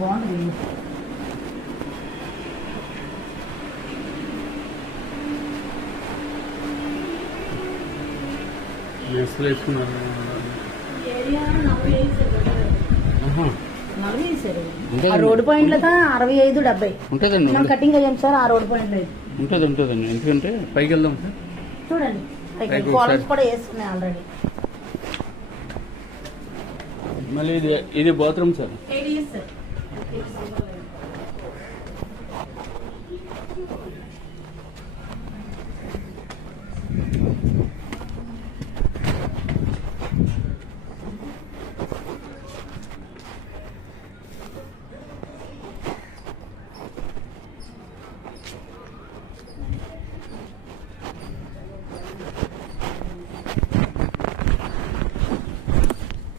బాగుంటుంది. Road point 65, 70 ఉంటుందండి. Cutting అయ్యాం సార్. ఆ రోడ్ పాయింట్ ఉంటుందండి. ఎందుకంటే పైకి వెళ్దాం సార్. చూడండి కాలమ్స్ కూడా వేస్తున్నాయి ఆల్రెడీ. మళ్ళీ ఇది బాత్రూమ్ సార్. 8 years sir.